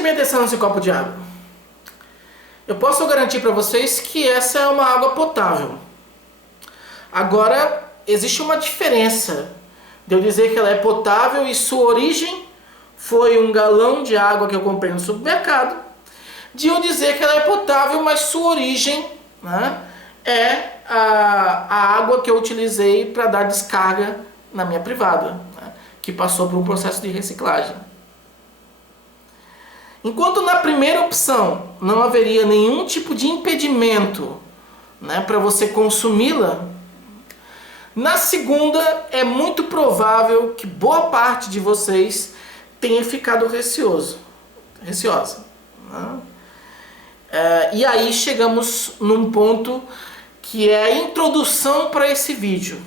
Preste bem atenção nesse copo de água. Eu posso garantir para vocês que essa é uma água potável. Agora, existe uma diferença de eu dizer que ela é potável e sua origem foi um galão de água que eu comprei no supermercado, de eu dizer que ela é potável, mas sua origem, né, é a água que eu utilizei para dar descarga na minha privada, né, que passou por um processo de reciclagem. Enquanto na primeira opção não haveria nenhum tipo de impedimento, né, para você consumi-la, na segunda é muito provável que boa parte de vocês tenha ficado receosa. Né? E aí chegamos num ponto que é a introdução para esse vídeo.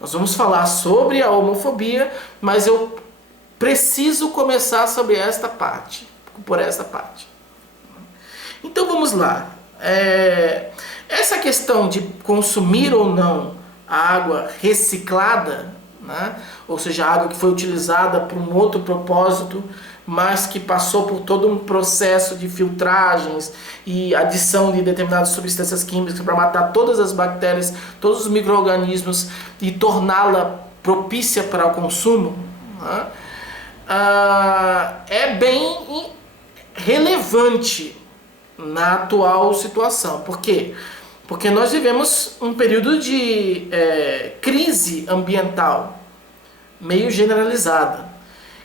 Nós vamos falar sobre a homofobia, mas eu preciso começar sobre por esta parte. Então vamos lá. Essa questão de consumir ou não a água reciclada, né? Ou seja, a água que foi utilizada por um outro propósito, mas que passou por todo um processo de filtragens e adição de determinadas substâncias químicas para matar todas as bactérias, todos os micro-organismos e torná-la propícia para o consumo, né? É bem relevante na atual situação. Por quê? Porque nós vivemos um período de crise ambiental meio generalizada.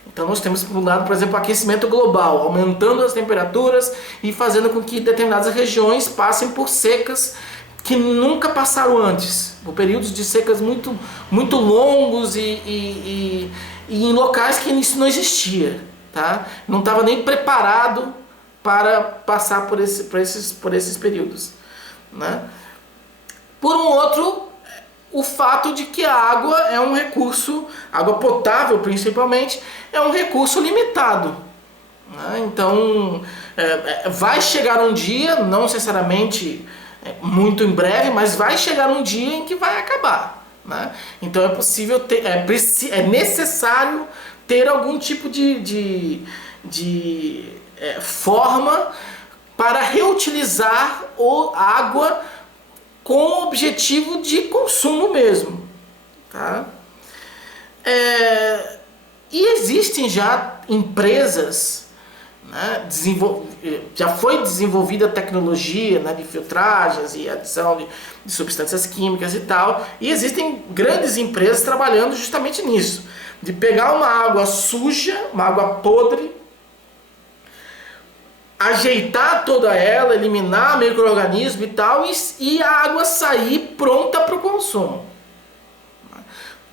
Então nós temos, por um lado, por exemplo, o aquecimento global, aumentando as temperaturas e fazendo com que determinadas regiões passem por secas que nunca passaram antes, por períodos de secas muito, muito longos e em locais que isso não existia, tá? Não estava nem preparado para passar por esses períodos, né? Por um outro, o fato de que a água é um recurso, água potável principalmente, é um recurso limitado, né? Então vai chegar um dia, não necessariamente muito em breve, mas vai chegar um dia em que vai acabar, né? Então é possível ter, é necessário ter algum tipo de forma para reutilizar a água com o objetivo de consumo mesmo, tá? E existem já empresas, né, já foi desenvolvida tecnologia, né, de filtragens e adição de substâncias químicas e tal, e existem grandes empresas trabalhando justamente nisso, de pegar uma água suja, uma água podre, ajeitar toda ela, eliminar micro-organismo e tal, e a água sair pronta para o consumo.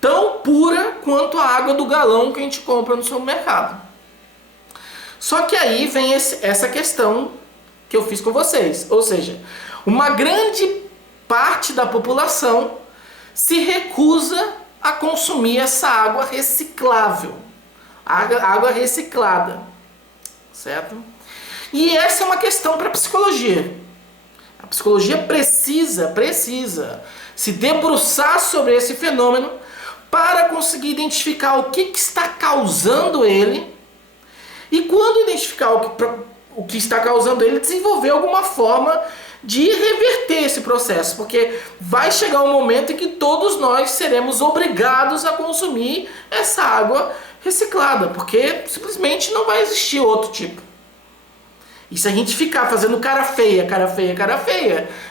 Tão pura quanto a água do galão que a gente compra no supermercado. Só que aí vem essa questão que eu fiz com vocês. Ou seja, uma grande parte da população se recusa a consumir essa água reciclável. Água reciclada. Certo? E essa é uma questão para a psicologia. A psicologia precisa se debruçar sobre esse fenômeno para conseguir identificar o que está causando ele e, quando identificar o que está causando ele, desenvolver alguma forma de reverter esse processo, porque vai chegar um momento em que todos nós seremos obrigados a consumir essa água reciclada, porque simplesmente não vai existir outro tipo. E se a gente ficar fazendo cara feia,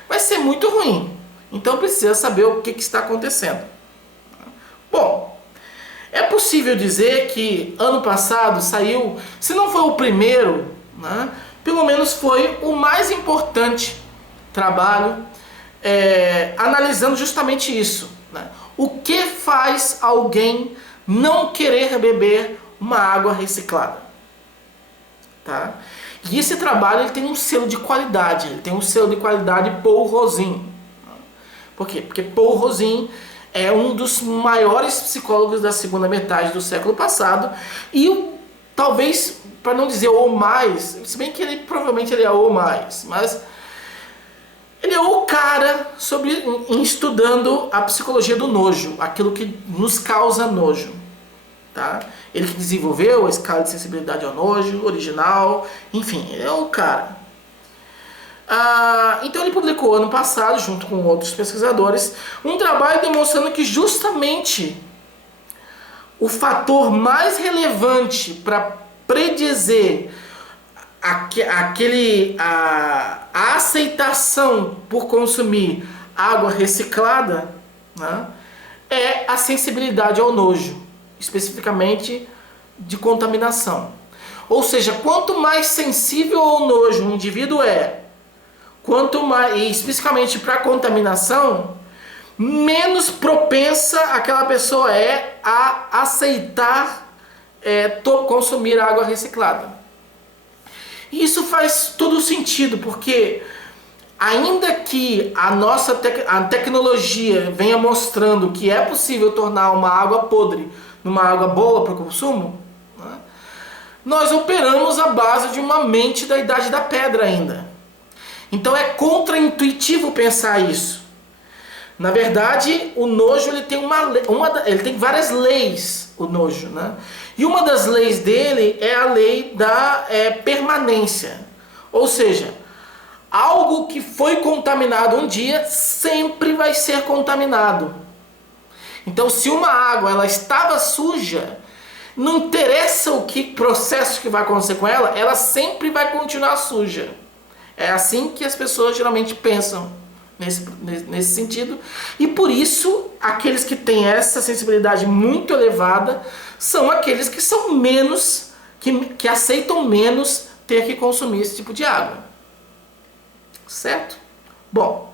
vai ser muito ruim. Então precisa saber o que está acontecendo. Bom, é possível dizer que ano passado saiu, se não foi o primeiro, né, pelo menos foi o mais importante trabalho analisando justamente isso. Né? O que faz alguém não querer beber uma água reciclada? Tá? E esse trabalho ele tem um selo de qualidade, Paul Rozin. Por quê? Porque Paul Rozin é um dos maiores psicólogos da segunda metade do século passado e talvez, para não dizer o mais, se bem que provavelmente ele é o mais, mas ele é o cara estudando a psicologia do nojo, aquilo que nos causa nojo. tá? Ele que desenvolveu a escala de sensibilidade ao nojo original, enfim, ele é o cara. Então ele publicou ano passado, junto com outros pesquisadores, um trabalho demonstrando que justamente o fator mais relevante para predizer a aceitação por consumir água reciclada, né, é a sensibilidade ao nojo, especificamente de contaminação. Ou seja, quanto mais sensível ao nojo um indivíduo é, quanto mais, e especificamente para contaminação, menos propensa aquela pessoa é a aceitar consumir água reciclada. E isso faz todo sentido, porque ainda que a tecnologia venha mostrando que é possível tornar uma água podre numa água boa para o consumo, né, nós operamos à base de uma mente da Idade da Pedra ainda. Então é contraintuitivo pensar isso. Na verdade, o nojo ele tem, ele tem várias leis, o nojo, né? E uma das leis dele é a lei da permanência. Ou seja, algo que foi contaminado um dia sempre vai ser contaminado. Então, se uma água ela estava suja, não interessa o que processo que vai acontecer com ela, ela sempre vai continuar suja. É assim que as pessoas geralmente pensam nesse sentido. E por isso, aqueles que têm essa sensibilidade muito elevada são aqueles que são menos, que aceitam menos ter que consumir esse tipo de água. Certo? Bom,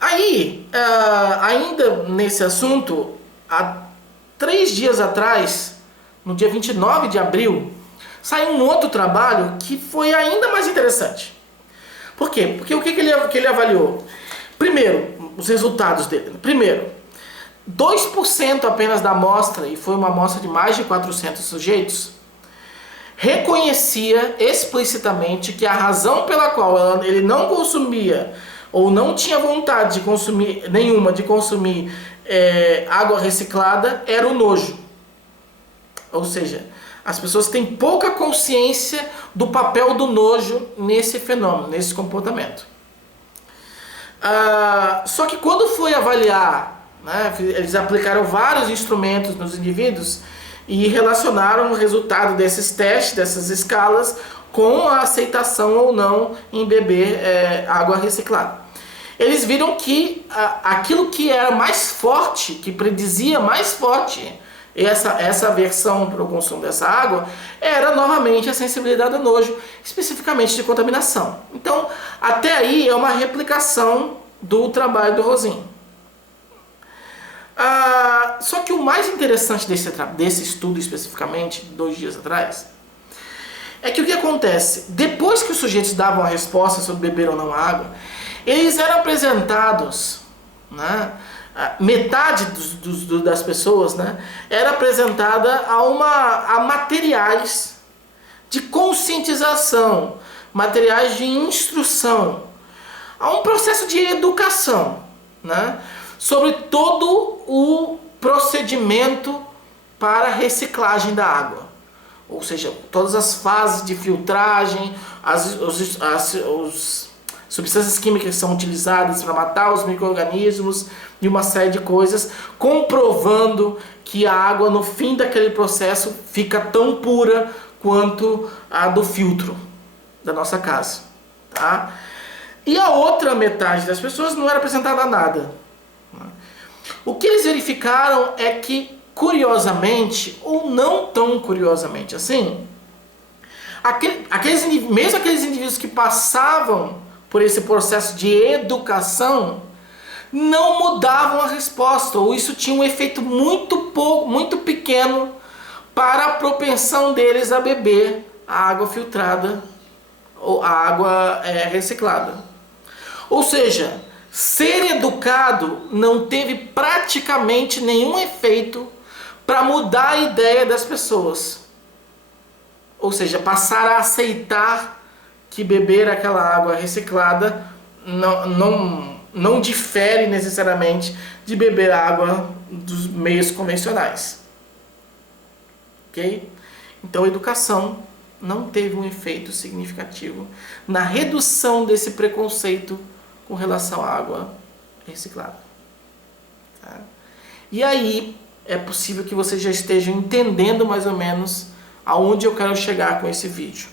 aí, ainda nesse assunto, há 3 dias atrás, no dia 29 de abril, saiu um outro trabalho que foi ainda mais interessante. Por quê? Porque o que ele avaliou? Primeiro, os resultados dele. Primeiro, 2% apenas da amostra, e foi uma amostra de mais de 400 sujeitos, reconhecia explicitamente que a razão pela qual ele não consumia ou não tinha vontade de consumir água reciclada era o nojo. Ou seja, as pessoas têm pouca consciência do papel do nojo nesse fenômeno, nesse comportamento. Só que quando foi avaliar, né, eles aplicaram vários instrumentos nos indivíduos e relacionaram o resultado desses testes, dessas escalas, com a aceitação ou não em beber água reciclada. Eles viram que aquilo que era mais forte, que predizia mais forte essa aversão para o consumo dessa água, era novamente a sensibilidade ao nojo, especificamente de contaminação. Então, até aí é uma replicação do trabalho do Rosin. Só que o mais interessante desse estudo especificamente, 2 dias atrás, é que o que acontece? Depois que os sujeitos davam a resposta sobre beber ou não água, eles eram apresentados, né, metade das pessoas, né, era apresentada a materiais de conscientização, materiais de instrução, a um processo de educação, né, sobre todo o procedimento para a reciclagem da água. Ou seja, todas as fases de filtragem, as substâncias químicas que são utilizadas para matar os micro-organismos e uma série de coisas, comprovando que a água no fim daquele processo fica tão pura quanto a do filtro da nossa casa. Tá? E a outra metade das pessoas não era apresentada nada. O que eles verificaram é que, curiosamente, ou não tão curiosamente assim, mesmo aqueles indivíduos que passavam por esse processo de educação, não mudavam a resposta, ou isso tinha um efeito muito pequeno para a propensão deles a beber a água filtrada ou a água reciclada. Ou seja, ser educado não teve praticamente nenhum efeito para mudar a ideia das pessoas. Ou seja, passar a aceitar que beber aquela água reciclada não difere necessariamente de beber água dos meios convencionais. ok? Então a educação não teve um efeito significativo na redução desse preconceito com relação à água reciclada. Tá? E aí é possível que vocês já estejam entendendo mais ou menos aonde eu quero chegar com esse vídeo.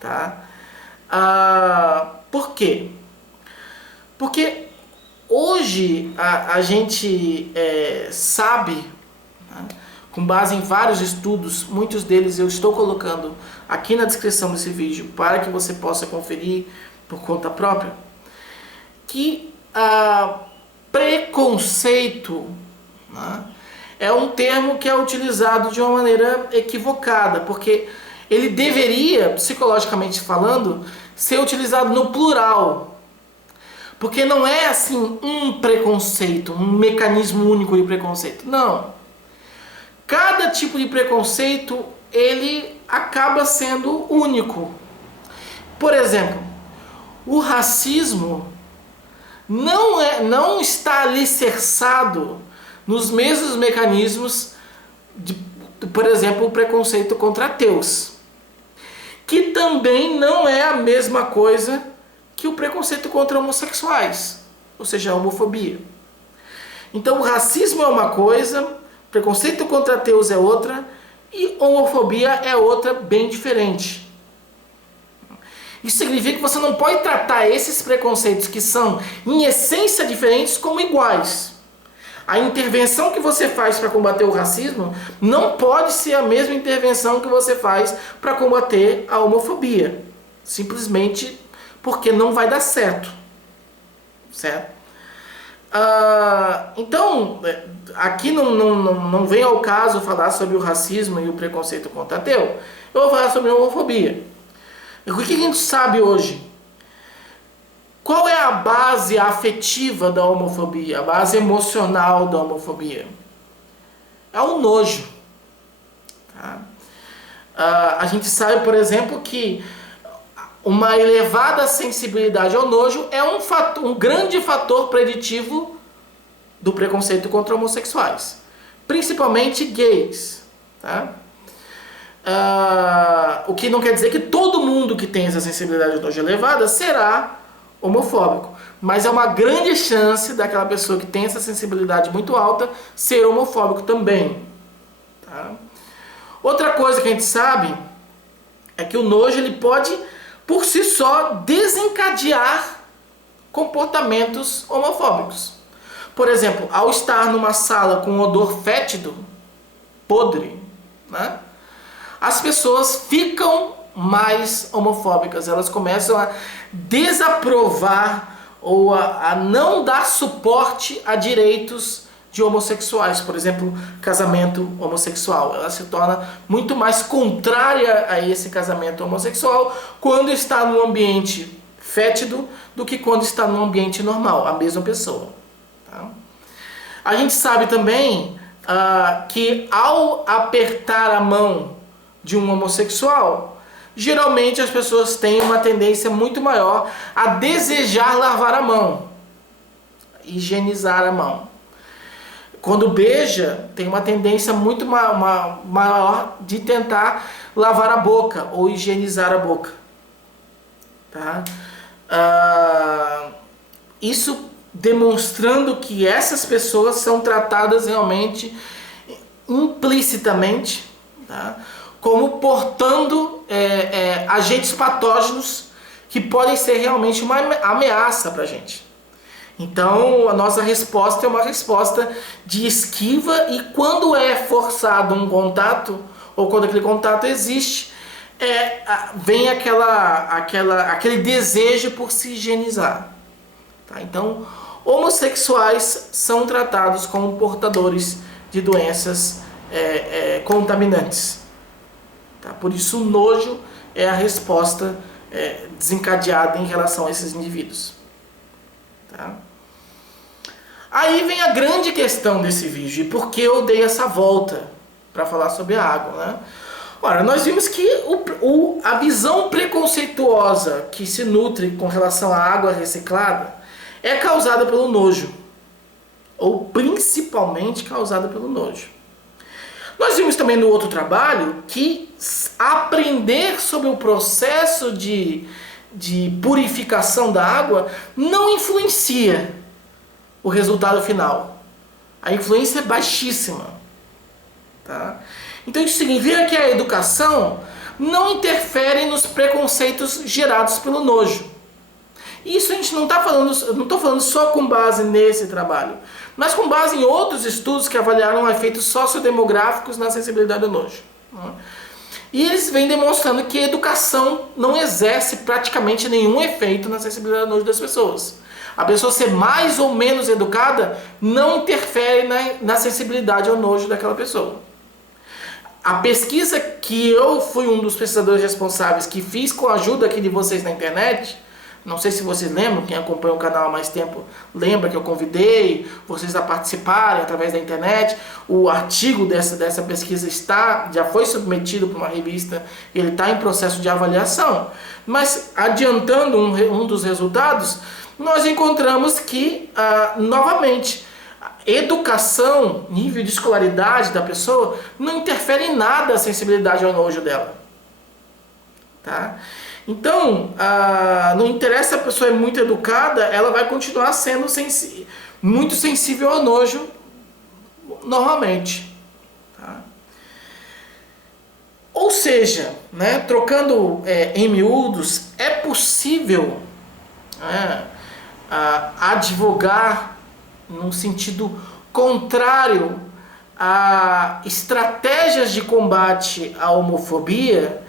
Tá? Por quê? Porque hoje a gente sabe, né, com base em vários estudos, muitos deles eu estou colocando aqui na descrição desse vídeo para que você possa conferir por conta própria, que preconceito, né, é um termo que é utilizado de uma maneira equivocada, porque ele deveria, psicologicamente falando, ser utilizado no plural. Porque não é assim um preconceito, um mecanismo único de preconceito. Não. Cada tipo de preconceito, ele acaba sendo único. Por exemplo, o racismo não está alicerçado nos mesmos mecanismos de, por exemplo, o preconceito contra ateus, que também não é a mesma coisa que o preconceito contra homossexuais, ou seja, a homofobia. Então o racismo é uma coisa, preconceito contra ateus é outra, e homofobia é outra bem diferente. Isso significa que você não pode tratar esses preconceitos que são, em essência, diferentes como iguais. A intervenção que você faz para combater o racismo não pode ser a mesma intervenção que você faz para combater a homofobia. Simplesmente porque não vai dar certo. Certo? Então, aqui não vem ao caso falar sobre o racismo e o preconceito contra ateu. Eu vou falar sobre a homofobia. O que a gente sabe hoje? Qual é a base afetiva da homofobia? A base emocional da homofobia? É o nojo. Tá? A gente sabe, por exemplo, que uma elevada sensibilidade ao nojo é um grande fator preditivo do preconceito contra homossexuais. Principalmente gays. Tá? O que não quer dizer que todo mundo que tem essa sensibilidade ao nojo elevada será homofóbico, mas é uma grande chance daquela pessoa que tem essa sensibilidade muito alta ser homofóbico também. Tá? Outra coisa que a gente sabe é que o nojo ele pode, por si só, desencadear comportamentos homofóbicos. Por exemplo, ao estar numa sala com um odor fétido, podre, né, as pessoas ficam mais homofóbicas, elas começam a desaprovar ou a não dar suporte a direitos de homossexuais, por exemplo, casamento homossexual. Ela se torna muito mais contrária a esse casamento homossexual quando está num ambiente fétido do que quando está num ambiente normal, a mesma pessoa. Tá? A gente sabe também que ao apertar a mão de um homossexual, geralmente as pessoas têm uma tendência muito maior a desejar lavar a mão, higienizar a mão. Quando beija, tem uma tendência muito maior de tentar lavar a boca ou higienizar a boca. Tá? Isso demonstrando que essas pessoas são tratadas realmente implicitamente, tá, como portando agentes patógenos que podem ser realmente uma ameaça para a gente. Então a nossa resposta é uma resposta de esquiva, e quando é forçado um contato, ou quando aquele contato existe, vem aquele desejo por se higienizar. Tá? Então homossexuais são tratados como portadores de doenças contaminantes. Tá? Por isso o nojo é a resposta desencadeada em relação a esses indivíduos. Tá? Aí vem a grande questão desse vídeo, e por que eu dei essa volta para falar sobre a água, né? Ora, nós vimos que a visão preconceituosa que se nutre com relação à água reciclada é causada pelo nojo, ou principalmente causada pelo nojo. Nós vimos também no outro trabalho que aprender sobre o processo de purificação da água não influencia o resultado final. A influência é baixíssima. Tá? Então isso significa que a educação não interfere nos preconceitos gerados pelo nojo. Isso a gente não está falando, eu não estou falando só com base nesse trabalho, mas com base em outros estudos que avaliaram efeitos sociodemográficos na sensibilidade ao nojo. E eles vêm demonstrando que a educação não exerce praticamente nenhum efeito na sensibilidade ao nojo das pessoas. A pessoa ser mais ou menos educada não interfere na sensibilidade ao nojo daquela pessoa. A pesquisa que eu fui um dos pesquisadores responsáveis, que fiz com a ajuda aqui de vocês na internet, não sei se vocês lembram, quem acompanha o canal há mais tempo lembra que eu convidei vocês a participarem através da internet. O artigo dessa pesquisa já foi submetido para uma revista e ele está em processo de avaliação. Mas adiantando um dos resultados, nós encontramos que, novamente, educação, nível de escolaridade da pessoa, não interfere em nada a sensibilidade ao nojo dela. Tá? Então, não interessa se a pessoa é muito educada, ela vai continuar sendo muito sensível ao nojo normalmente. Tá? Ou seja, né, trocando em miúdos, é possível advogar num sentido contrário a estratégias de combate à homofobia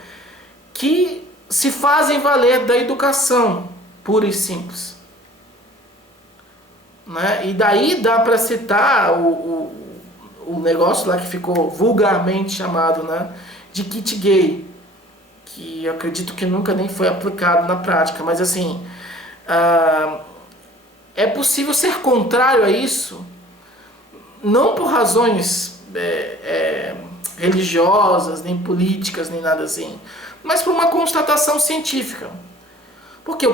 que se fazem valer da educação pura e simples. Né? E daí dá para citar o negócio lá que ficou vulgarmente chamado, né, de kit gay, que eu acredito que nunca nem foi aplicado na prática, mas assim, é possível ser contrário a isso, não por razões religiosas, nem políticas, nem nada assim, mas por uma constatação científica. Porque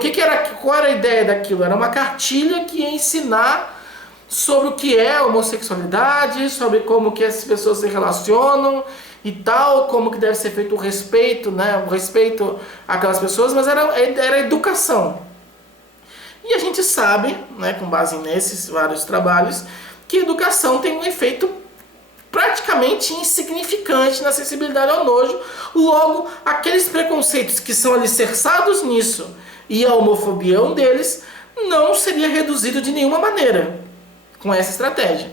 qual era a ideia daquilo? Era uma cartilha que ia ensinar sobre o que é a homossexualidade, sobre como que essas pessoas se relacionam e tal, como que deve ser feito o respeito, né? O respeito àquelas pessoas, mas era educação. E a gente sabe, né, com base nesses vários trabalhos, que a educação tem um efeito praticamente insignificante na sensibilidade ao nojo. Logo, aqueles preconceitos que são alicerçados nisso, e a homofobia é um deles, não seria reduzido de nenhuma maneira com essa estratégia.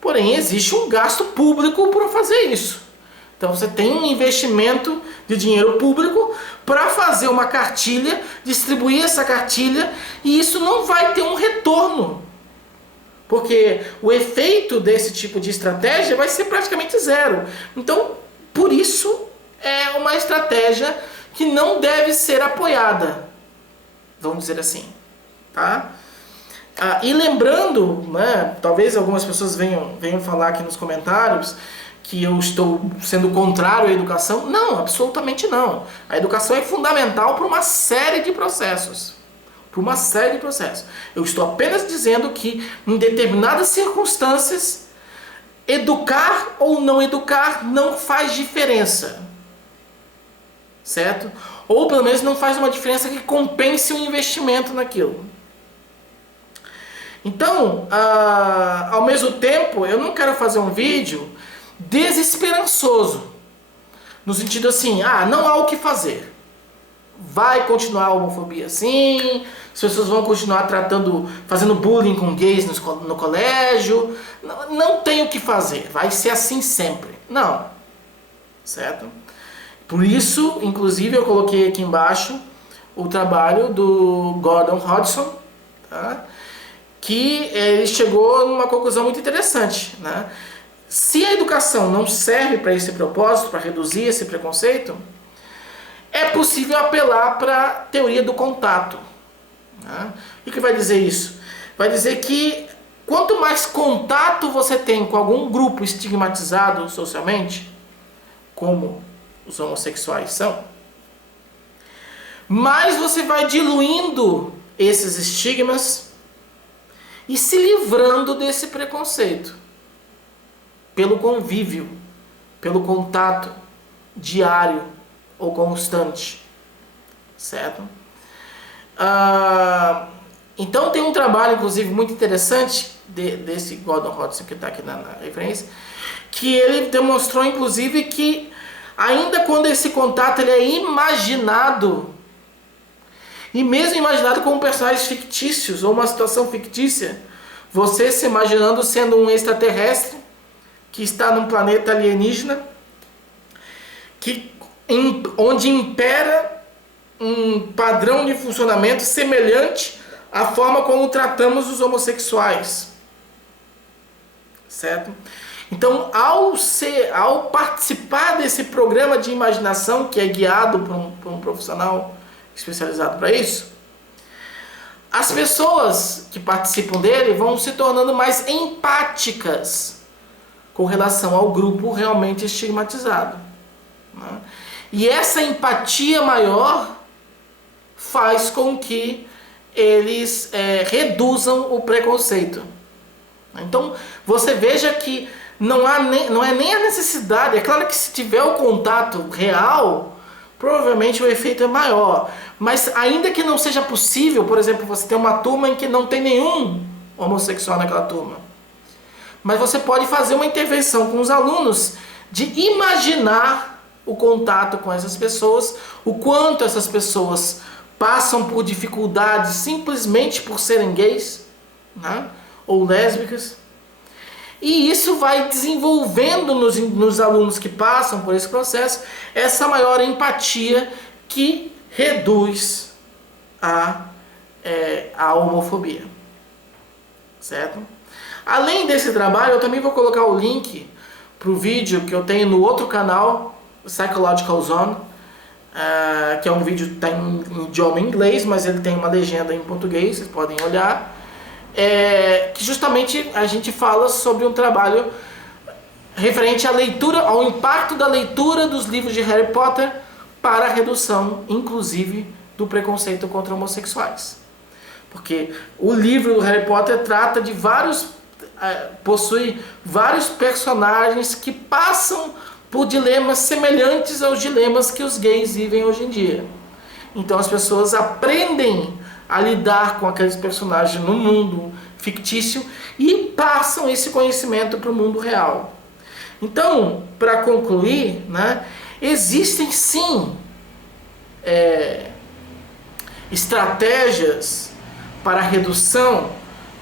Porém, existe um gasto público para fazer isso. Então você tem um investimento de dinheiro público para fazer uma cartilha, distribuir essa cartilha, e isso não vai ter um retorno. Porque o efeito desse tipo de estratégia vai ser praticamente zero. Então, por isso, é uma estratégia que não deve ser apoiada. Vamos dizer assim. Tá? E lembrando, né, talvez algumas pessoas venham falar aqui nos comentários que eu estou sendo contrário à educação. Não, absolutamente não. A educação é fundamental para uma série de processos. Eu estou apenas dizendo que, em determinadas circunstâncias, educar ou não educar não faz diferença. Certo? Ou pelo menos não faz uma diferença que compense o investimento naquilo. Então, ao mesmo tempo, eu não quero fazer um vídeo desesperançoso. No sentido assim, não há o que fazer. Vai continuar a homofobia assim, as pessoas vão continuar fazendo bullying com gays no colégio. Não tem o que fazer, vai ser assim sempre. Não. Certo? Por isso, inclusive, eu coloquei aqui embaixo o trabalho do Gordon Hodgson, tá? Que ele chegou numa conclusão muito interessante, né? Se a educação não serve para esse propósito, para reduzir esse preconceito, é possível apelar para a teoria do contato. Né? O que vai dizer isso? Vai dizer que quanto mais contato você tem com algum grupo estigmatizado socialmente, como os homossexuais são, mais você vai diluindo esses estigmas e se livrando desse preconceito. pelo convívio, pelo contato diário ou constante, certo? Então tem um trabalho, inclusive, muito interessante desse Gordon Hodson, que está aqui na referência, que ele demonstrou, inclusive, que ainda quando esse contato ele é imaginado, e mesmo imaginado como personagens fictícios ou uma situação fictícia, você se imaginando sendo um extraterrestre que está num planeta alienígena, onde impera um padrão de funcionamento semelhante à forma como tratamos os homossexuais, certo? Então, ao participar desse programa de imaginação que é guiado por um profissional especializado para isso, as pessoas que participam dele vão se tornando mais empáticas com relação ao grupo realmente estigmatizado, né? E essa empatia maior faz com que eles reduzam o preconceito. Então, você veja que não é nem a necessidade. É claro que se tiver o contato real, provavelmente o efeito é maior. Mas ainda que não seja possível, por exemplo, você tem uma turma em que não tem nenhum homossexual naquela turma, mas você pode fazer uma intervenção com os alunos de imaginar o contato com essas pessoas, o quanto essas pessoas passam por dificuldades simplesmente por serem gays, né? Ou lésbicas. E isso vai desenvolvendo nos alunos que passam por esse processo essa maior empatia que reduz a homofobia, certo? Além desse trabalho, eu também vou colocar o link para o vídeo que eu tenho no outro canal, Psychological Zone, que é um vídeo que está em idioma inglês, mas ele tem uma legenda em português, vocês podem olhar, que justamente a gente fala sobre um trabalho referente à leitura, ao impacto da leitura dos livros de Harry Potter para a redução, inclusive, do preconceito contra homossexuais. Porque o livro do Harry Potter trata de possui vários personagens que passam por dilemas semelhantes aos dilemas que os gays vivem hoje em dia. Então as pessoas aprendem a lidar com aqueles personagens no mundo fictício e passam esse conhecimento para o mundo real. Então, para concluir, né, existem sim estratégias para a redução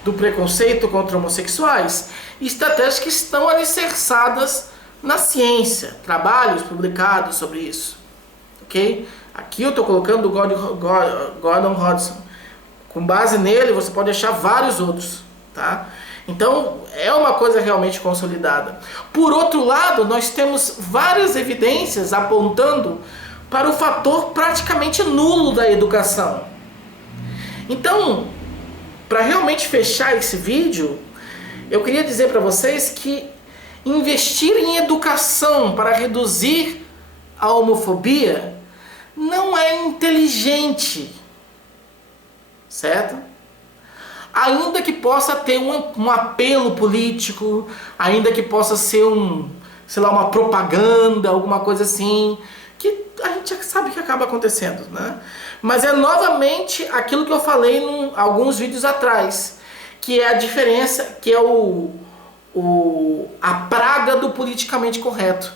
do preconceito contra homossexuais, estratégias que estão alicerçadas na ciência, trabalhos publicados sobre isso, ok? Aqui eu estou colocando o Gordon Hodson. Com base nele, você pode achar vários outros, tá? Então, é uma coisa realmente consolidada. Por outro lado, nós temos várias evidências apontando para o fator praticamente nulo da educação. Então, para realmente fechar esse vídeo, eu queria dizer para vocês que investir em educação para reduzir a homofobia não é inteligente, certo? Ainda que possa ter um apelo político, ainda que possa ser uma propaganda, alguma coisa assim, que a gente já sabe que acaba acontecendo, né? Mas é novamente aquilo que eu falei em alguns vídeos atrás, que é a diferença, que é a praga do politicamente correto.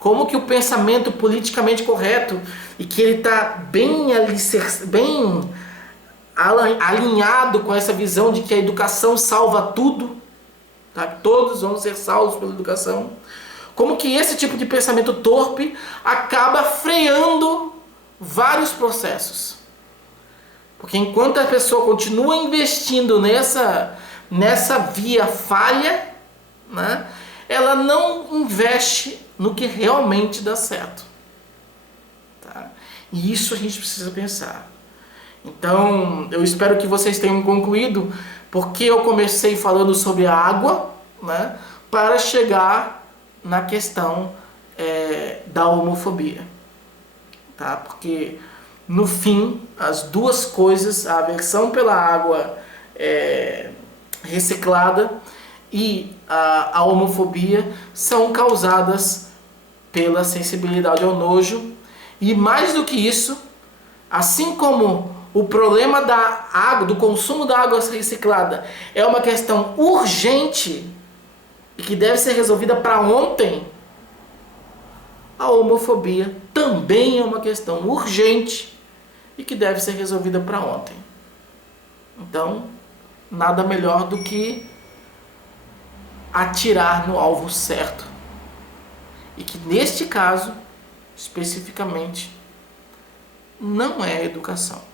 Como que o pensamento politicamente correto, e que ele está bem alinhado com essa visão de que a educação salva tudo, tá? Todos vão ser salvos pela educação. Como que esse tipo de pensamento torpe acaba freando vários processos. Porque enquanto a pessoa continua investindo nessa via falha, né, ela não investe no que realmente dá certo. Tá? E isso a gente precisa pensar. Então, eu espero que vocês tenham concluído porque eu comecei falando sobre a água, né, para chegar na questão da homofobia. Tá? Porque, no fim, as duas coisas, a aversão pela água reciclada e a homofobia são causadas pela sensibilidade ao nojo. E mais do que isso, assim como o problema da água, do consumo da água reciclada é uma questão urgente e que deve ser resolvida para ontem, a homofobia também é uma questão urgente e que deve ser resolvida para ontem. Então, nada melhor do que atirar no alvo certo. E que neste caso, especificamente, não é educação.